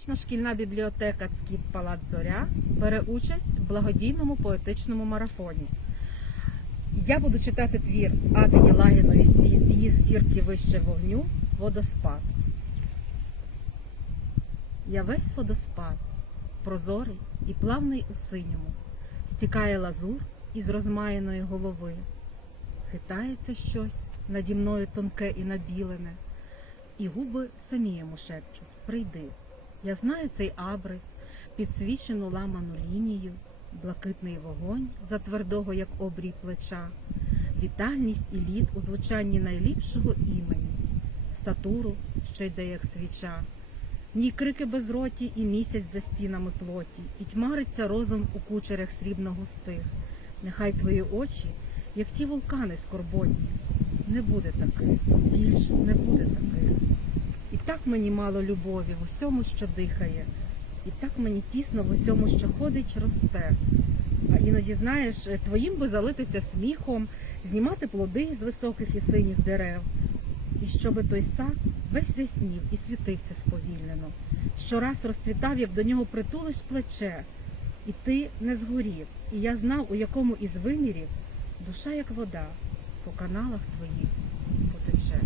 Шкільна бібліотека Цкіт Палац Зоря бере участь в благодійному поетичному марафоні. Я буду читати твір Ади Єлагіної з її збірки Вище вогню Водоспад. Я весь водоспад, прозорий і плавний у синьому, стікає лазур із розмаєної голови. Хитається щось наді мною тонке і набілене, і губи самі йому шепчуть Прийди. Я знаю цей абрис, підсвічену ламану лінію, блакитний вогонь за твердого, як обрій плеча, вітальність і лід у звучанні найліпшого імені, статуру, що йде, як свіча, в ній крики безроті і місяць за стінами плоті, і тьмариться розум у кучерях срібно густих. Нехай твої очі, як ті вулкани скорботні, не буде таких, більш не буде таких. Так мені мало любові в усьому, що дихає, і так мені тісно в усьому, що ходить, росте. А іноді, знаєш, твоїм би залитися сміхом, знімати плоди з високих і синіх дерев. І щоби той сад весь ряснів і світився сповільнено, щораз розцвітав, як до нього притулиш плече, і ти не згорів, і я знав, у якому із вимірів душа, як вода, по каналах твоїх потече.